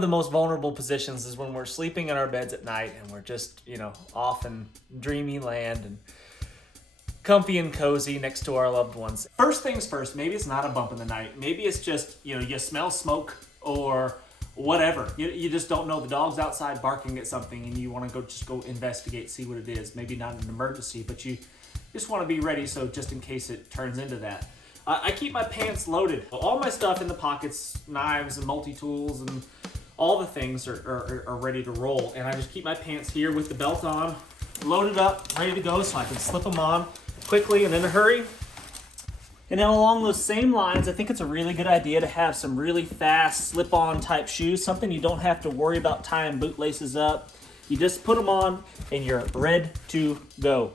of the most vulnerable positions is when we're sleeping in our beds at night and we're just, you know, off in dreamy land and comfy and cozy next to our loved ones. First things first, maybe it's not a bump in the night. Maybe it's just, you know, you smell smoke or whatever. You just don't know. The dog's outside barking at something and you want to go investigate, see what it is. Maybe not an emergency, but you just want to be ready, so just in case it turns into that. I keep my pants loaded. All my stuff in the pockets, knives and multi-tools and all the things are ready to roll. And I just keep my pants here with the belt on, loaded up, ready to go, so I can slip them on quickly and in a hurry. And then along those same lines, I think it's a really good idea to have some really fast slip-on type shoes, something you don't have to worry about tying bootlaces up. You just put them on and you're ready to go.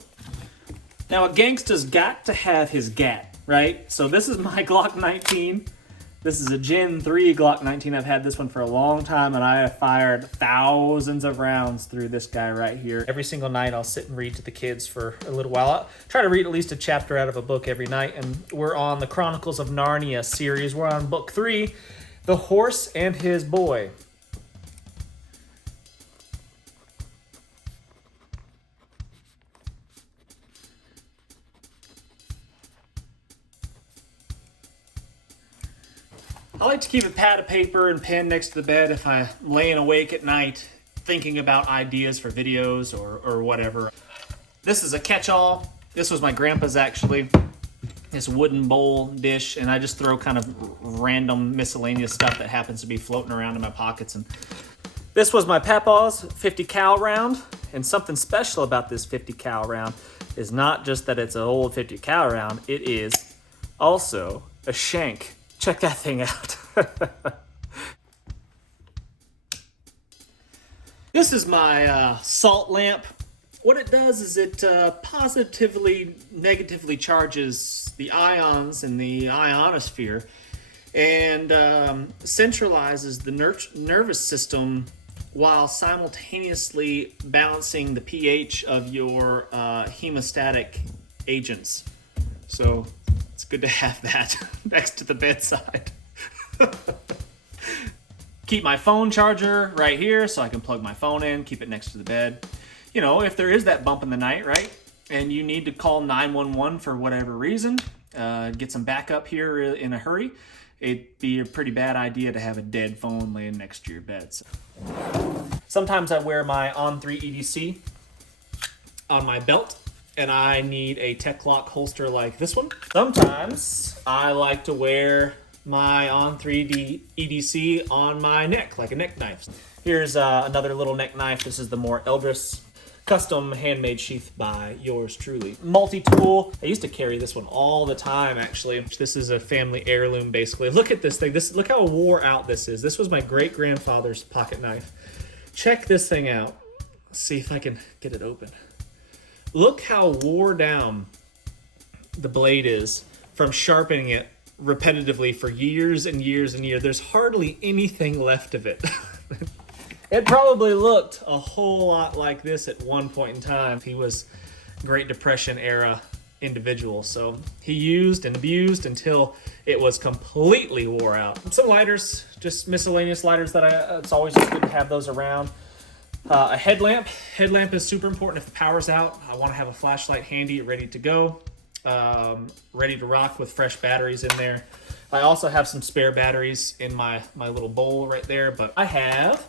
Now a gangsta's got to have his gat, right? So this is my Glock 19. This is a Gen 3 Glock 19. I've had this one for a long time, and I have fired thousands of rounds through this guy right here. Every single night I'll sit and read to the kids for a little while. I try to read at least a chapter out of a book every night, and we're on the Chronicles of Narnia series. We're on book 3, The Horse and His Boy. I like to keep a pad of paper and pen next to the bed if I'm laying awake at night thinking about ideas for videos or whatever. This is a catch-all. This was my grandpa's actually. This wooden bowl dish, and I just throw kind of random miscellaneous stuff that happens to be floating around in my pockets. And this was my papa's 50 cal round, and something special about this 50 cal round is not just that it's an old 50 cal round, it is also a shank. Check that thing out. This is my salt lamp. What it does is it positively, negatively charges the ions in the ionosphere and centralizes the nervous system while simultaneously balancing the pH of your hemostatic agents. So it's good to have that next to the bedside. Keep my phone charger right here so I can plug my phone in, keep it next to the bed. You know, if there is that bump in the night, right, and you need to call 911 for whatever reason, get some backup here in a hurry, it'd be a pretty bad idea to have a dead phone laying next to your bed. So. Sometimes I wear my On3 EDC on my belt, and I need a Tech Lock holster like this one. Sometimes I like to wear my On3 EDC on my neck, like a neck knife. Here's another little neck knife. This is the more Eldris custom handmade sheath by yours truly. Multi-tool. I used to carry this one all the time, actually. This is a family heirloom, basically. Look at this thing. Look how wore out this is. This was my great-grandfather's pocket knife. Check this thing out. Let's see if I can get it open. Look how wore down the blade is from sharpening it repetitively for years and years and years. There's hardly anything left of it. It probably looked a whole lot like this at one point in time. He was Great Depression era individual, so he used and abused until it was completely wore out. Some lighters, just miscellaneous lighters that it's always just good to have those around. A headlamp. Headlamp is super important if the power's out. I want to have a flashlight handy, ready to go, ready to rock with fresh batteries in there. I also have some spare batteries in my little bowl right there, but I have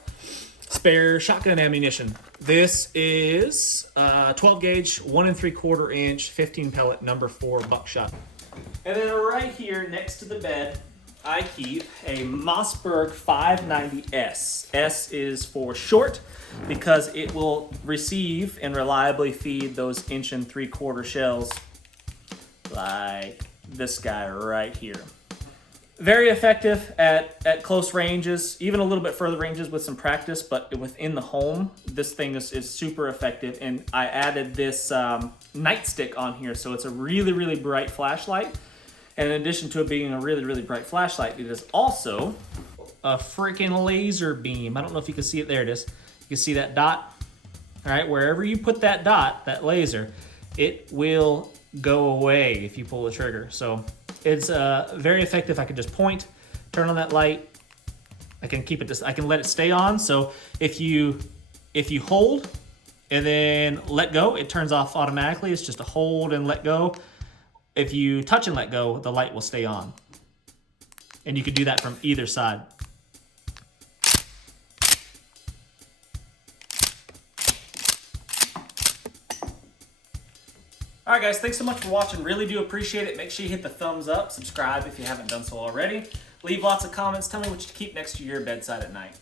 spare shotgun ammunition. This is 12 gauge, 1 3/4 inch, 15 pellet, number 4 buckshot. And then right here next to the bed, I keep a Mossberg 590S. S is for short because it will receive and reliably feed those 1 3/4 shells like this guy right here. Very effective at close ranges, even a little bit further ranges with some practice, but within the home, this thing is super effective. And I added this nightstick on here, so it's a really, really bright flashlight. And in addition to it being a really, really bright flashlight, it is also a freaking laser beam. I don't know if you can see it. There it is. You can see that dot. All right, wherever you put that dot, that laser, it will go away if you pull the trigger. So it's very effective. I can just point, turn on that light, I can keep it. I can let it stay on. So if you hold and then let go, it turns off automatically. It's just a hold and let go. If you touch and let go, the light will stay on. And you can do that from either side. All right, guys, thanks so much for watching. Really do appreciate it. Make sure you hit the thumbs up, subscribe if you haven't done so already. Leave lots of comments. Tell me what you keep next to your bedside at night.